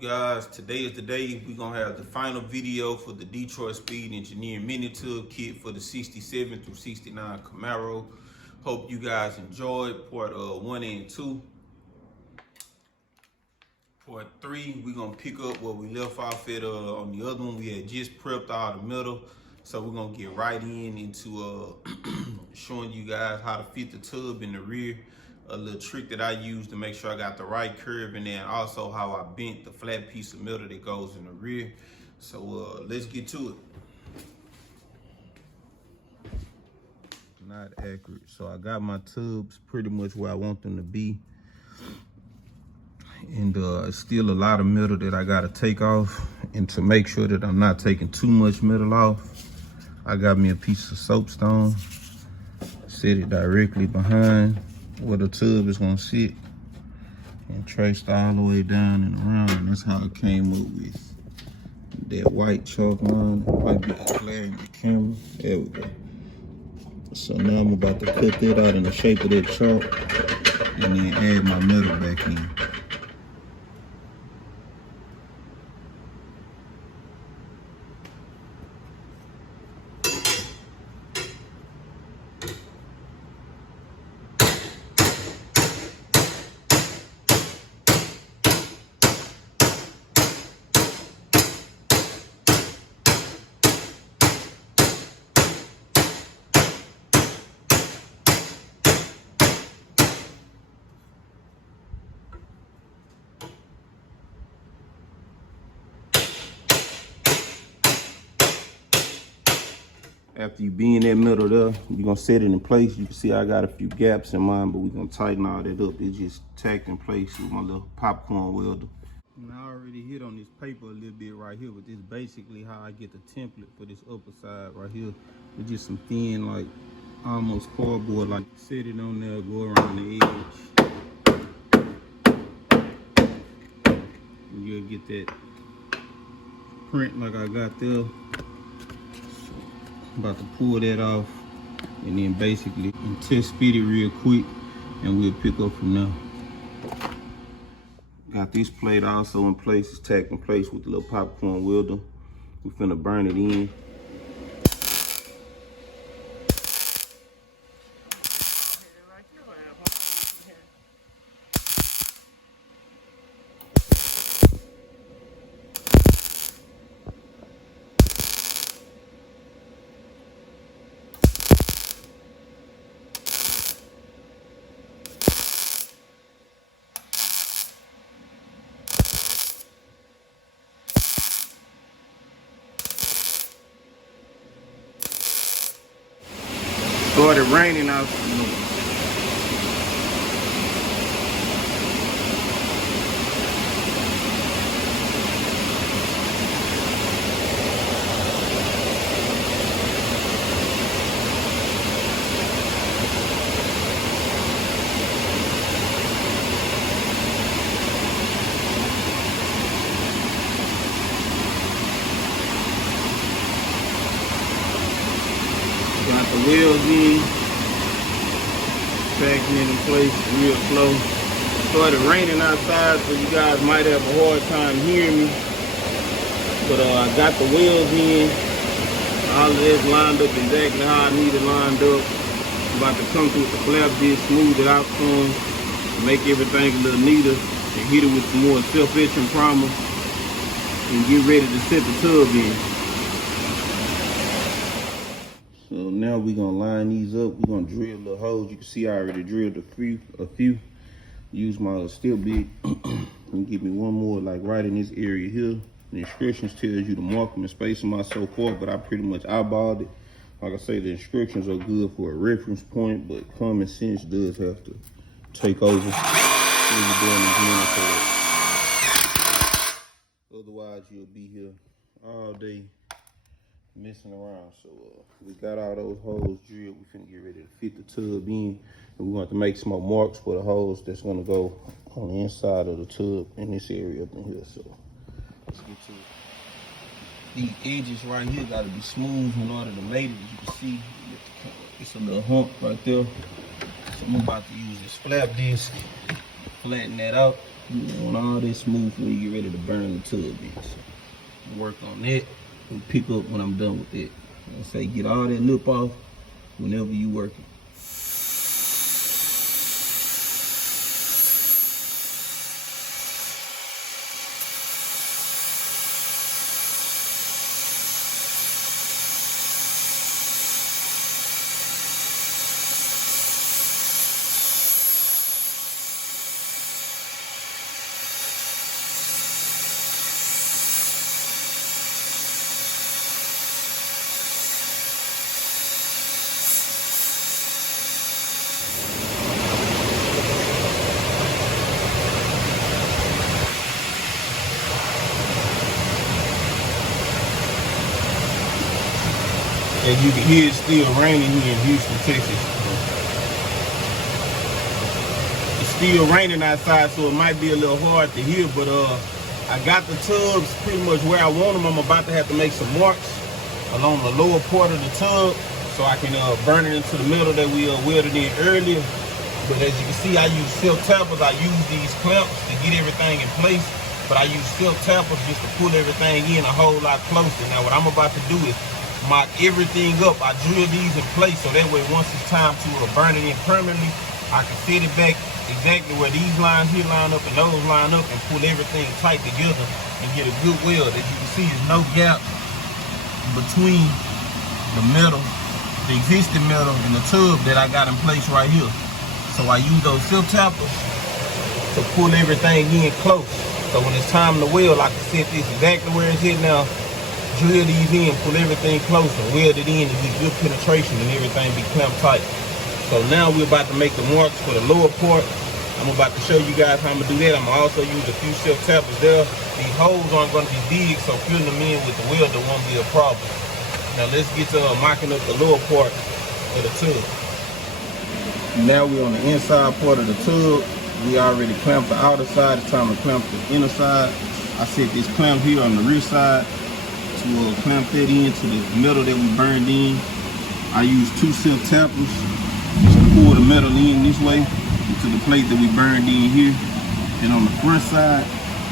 you guys? Today is the day we're gonna have the final video for the Detroit Speed Engineering Mini Tub Kit for the 67 through 69 Camaro. Hope you guys enjoyed part 1 and 2. Part 3, we're gonna pick up where we left off at on the other one. We had just prepped all the metal, so we're gonna get right into showing you guys how to fit the tub in the rear. A little trick that I use to make sure I got the right curve, and then also how I bent the flat piece of metal that goes in the rear. So let's get to it. Not accurate. So I got my tubs pretty much where I want them to be. And still a lot of metal that I gotta take off. And to make sure that I'm not taking too much metal off, I got me a piece of soapstone, set it directly behind where the tub is gonna sit, and traced all the way down and around. And that's how I came up with that white chalk line. It might be glaring the camera. There we go. So now I'm about to cut that out in the shape of that chalk and then add my metal back in. After you bend that metal there, you're gonna set it in place. You can see I got a few gaps in mine, but we're gonna tighten all that up. It's just tacked in place with my little popcorn welder. And I already hit on this paper a little bit right here, but this is basically how I get the template for this upper side right here. It's just some thin, like almost cardboard, like set it on there, go around the edge. And you'll get that print like I got there. About to pull that off and then basically test speed it real quick, and we'll pick up from there. Got this plate also in place. It's tacked in place with the little popcorn welder. We finna burn it in. Started raining out. Got the wheels in, tracking it in place real slow. Started raining outside, so you guys might have a hard time hearing me. But I got the wheels in. All of this lined up exactly how I need it lined up. I'm about to come through with the flap disc, smooth it out some, make everything a little neater, and hit it with some more self-etching primer, and get ready to set the tub in. So now we're gonna line these up. We're gonna drill little holes. You can see I already drilled a few. Use my steel bit and give me one more, like right in this area here. The instructions tells you to mark them and space them out so far, but I pretty much eyeballed it. Like I say, the instructions are good for a reference point, but common sense does have to take over when you're doing this mini tub. Otherwise, you'll be here all day messing around. So we got all those holes drilled. We finna get ready to fit the tub in, and we're going to make some more marks for the holes that's going to go on the inside of the tub in this area up in here. So let's get to it. These edges right here got to be smooth in order to make it. As you can see, it's a little hump right there. So I'm about to use this flap disc, flatten that out. You want all this smooth when you get ready to burn the tub in. So work on that and pick up when I'm done with it. I say get all that lip off whenever you working. As you can hear, it's still raining here in Houston, Texas. It's still raining outside, so it might be a little hard to hear, but I got the tubs pretty much where I want them. I'm about to have to make some marks along the lower part of the tub so I can burn it into the metal that we welded in earlier. But as you can see, I use silk tappers. I use these clamps to get everything in place, but I use silk tappers just to pull everything in a whole lot closer. Now what I'm about to do is mock everything up. I drill these in place so that way once it's time to burn it in permanently, I can set it back exactly where these lines here line up and those line up and pull everything tight together and get a good weld. As you can see, there's no gap between the metal, the existing metal and the tub that I got in place right here. So I use those silk tappers to pull everything in close. So when it's time to weld, I can set this exactly where it's at now, drill these in, pull everything close and weld it in to get good penetration and everything be clamped tight. So now we're about to make the marks for the lower part. I'm about to show you guys how I'm gonna do that. I'm gonna also use a few silk tappers there. These holes aren't gonna be big, so filling them in with the welder won't be a problem. Now let's get to mocking up the lower part of the tub. Now we're on the inside part of the tub. We already clamped the outer side. It's time to clamp the inner side. I set this clamp here on the rear side to clamp that into the metal that we burned in. I use 2 silk tappers just to pull the metal in this way into the plate that we burned in here. And on the front side,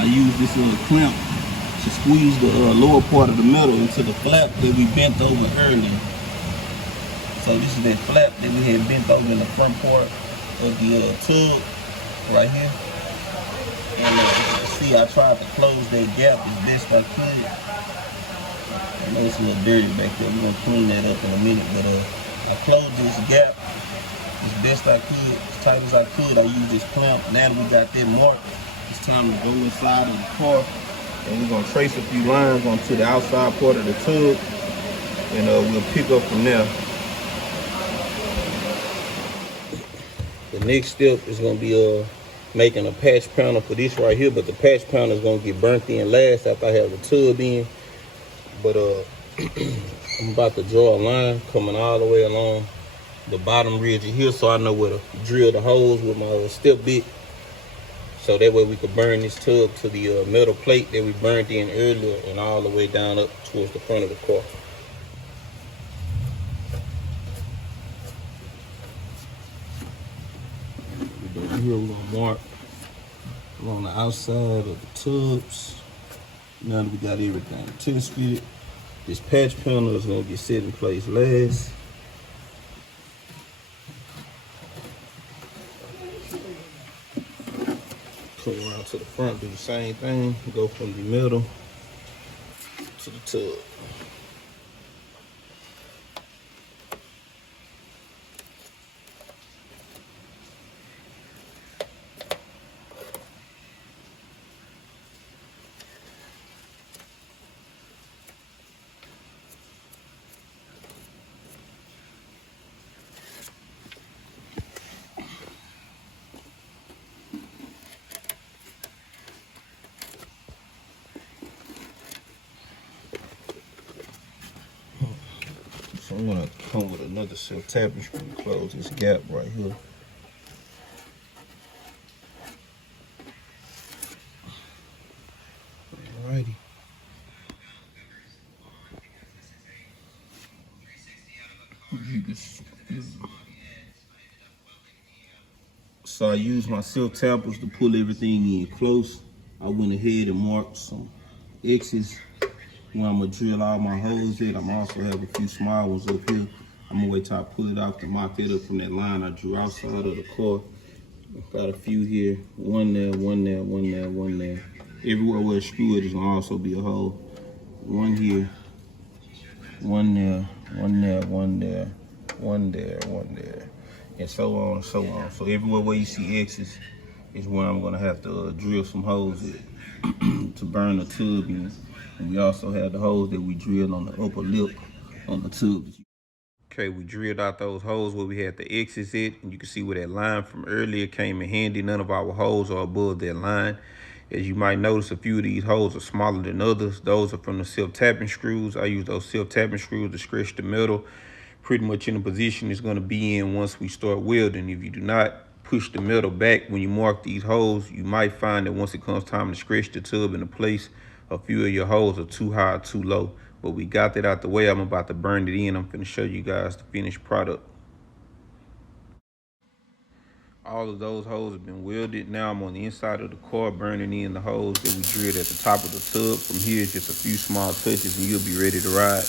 I use this little clamp to squeeze the lower part of the metal into the flap that we bent over earlier. So this is that flap that we had bent over in the front part of the tub right here. And as you can see, I tried to close that gap as best I could. I know it's a little dirty back there. We're gonna clean that up in a minute, but I closed this gap as best I could, as tight as I could. I used this clamp. Now that we got that mark, it's time to go inside of the car, and we're gonna trace a few lines onto the outside part of the tub, and we'll pick up from there. The next step is gonna be making a patch panel for this right here, but the patch panel is gonna get burnt in last after I have the tub in. But I'm about to draw a line coming all the way along the bottom ridge of here, so I know where to drill the holes with my step bit, so that way we could burn this tub to the metal plate that we burned in earlier and all the way down up towards the front of the car. Here we're gonna mark along the outside of the tubs. Now that we got everything test fitted, this patch panel is gonna get set in place last. Come around to the front, do the same thing. Go from the middle to the tub. So I'm gonna come with another silk tapestry to close this gap right here. Alrighty. So I used my silk tappers to pull everything in close. I went ahead and marked some X's where I'm gonna drill all my holes in. I'm also have a few small ones up here. I'm gonna wait till I pull it out to mark that up from that line I drew outside of the car. Got a few here, one there, one there, one there, one there. Everywhere where a screw is gonna also be a hole. One here, one there, one there, one there, one there, one there, and so on and so on. So everywhere where you see X's is where I'm gonna have to drill some holes in to burn the tub in. And we also have the holes that we drilled on the upper lip on the tub. Okay, we drilled out those holes where we had the X's at, and you can see where that line from earlier came in handy. None of our holes are above that line. As you might notice, a few of these holes are smaller than others. Those are from the self-tapping screws. I use those self-tapping screws to scratch the metal pretty much in the position it's going to be in once we start welding. If you do not push the metal back when you mark these holes, you might find that once it comes time to scratch the tub into place, a few of your holes are too high or too low. But we got that out the way. I'm about to burn it in. I'm going to show you guys the finished product. All of those holes have been welded. Now I'm on the inside of the car burning in the holes that we drilled at the top of the tub. From here, it's just a few small touches and you'll be ready to ride.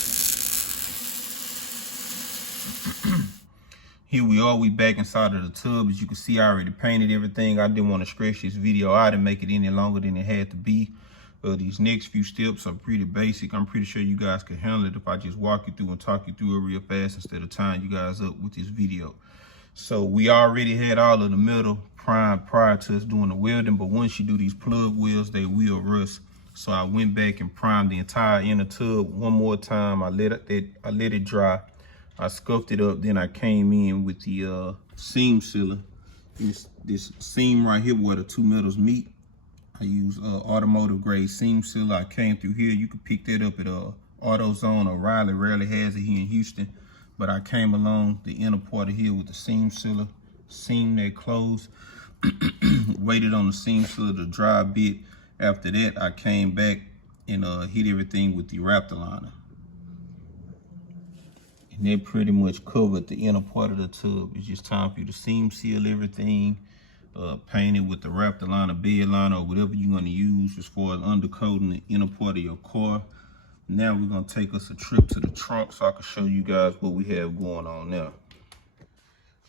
Here we are, we back inside of the tub. As you can see, I already painted everything. I didn't want to stretch this video out and make it any longer than it had to be. These next few steps are pretty basic. I'm pretty sure you guys can handle it if I just walk you through and talk you through it real fast instead of tying you guys up with this video. So we already had all of the metal primed prior to us doing the welding, but once you do these plug welds, they will rust. So I went back and primed the entire inner tub one more time. I let it dry. I scuffed it up, then I came in with the seam sealer. This seam right here where the two metals meet. I use automotive grade seam sealer. I came through here. You can pick that up at AutoZone or Riley. Rarely has it here in Houston. But I came along the inner part of here with the seam sealer, seam that closed, waited on the seam sealer to dry a bit. After that, I came back and hit everything with the Raptor liner. And that pretty much covered the inner part of the tub. It's just time for you to seam seal everything, paint it with the Raptor liner, bed liner, or whatever you're gonna use as far as undercoating the inner part of your car. Now we're gonna take us a trip to the trunk so I can show you guys what we have going on now.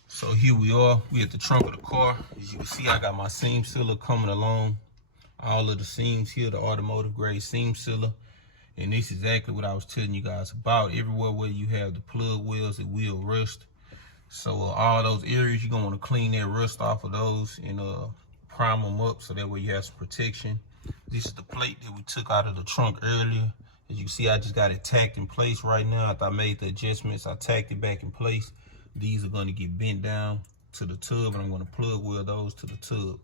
So here we are, we at the trunk of the car. As you can see, I got my seam sealer coming along. All of the seams here, the automotive grade seam sealer. And this is exactly what I was telling you guys about. Everywhere where you have the plug wells, it will rust. So all those areas, you're gonna wanna clean that rust off of those and prime them up so that way you have some protection. This is the plate that we took out of the trunk earlier. As you can see, I just got it tacked in place right now. After I made the adjustments, I tacked it back in place. These are gonna get bent down to the tub and I'm gonna plug weld those to the tub.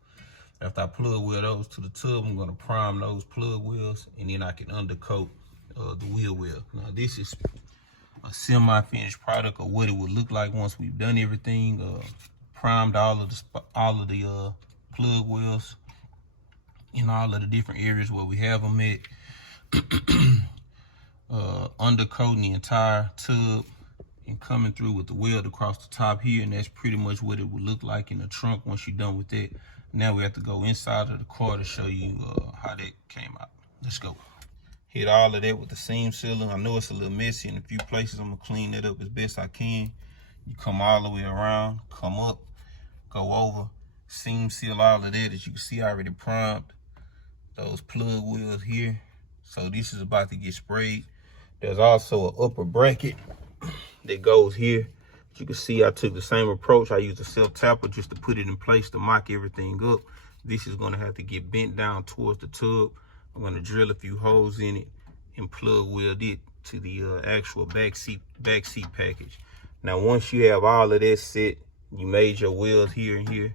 After I plug weld those to the tub, I'm gonna prime those plug welds and then I can undercoat the wheel well. Now this is a semi-finished product of what it would look like once we've done everything. Primed all of the plug wells in all of the different areas where we have them at. Undercoating the entire tub and coming through with the weld across the top here, and that's pretty much what it would look like in the trunk once you're done with that. Now we have to go inside of the car to show you how that came out. Let's go. Hit all of that with the seam sealer. I know it's a little messy in a few places. I'm gonna clean that up as best I can. You come all the way around, come up, go over, seam seal all of that. As you can see, I already primed those plug welds here. So this is about to get sprayed. There's also an upper bracket that goes here. As you can see, I took the same approach. I used a self-tapper just to put it in place to mock everything up. This is gonna have to get bent down towards the tub. I'm gonna drill a few holes in it and plug weld it to the actual back seat package. Now, once you have all of that set, you made your welds here and here,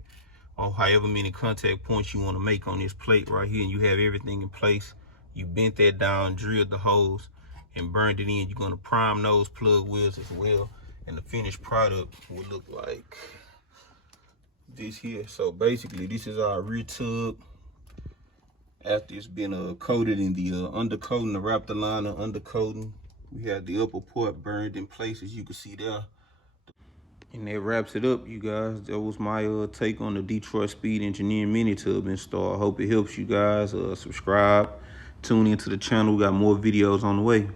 or however many contact points you wanna make on this plate right here, and you have everything in place. You bent that down, drilled the holes, and burned it in. You're gonna prime those plug welds as well. And the finished product will look like this here. So basically, this is our rear tub after it's been coated in the undercoating, the Raptor liner undercoating. We have the upper part burned in place, as you can see there. And that wraps it up, you guys. That was my take on the Detroit Speed Engineering Mini Tub install. I hope it helps you guys. Subscribe, tune into the channel. We got more videos on the way.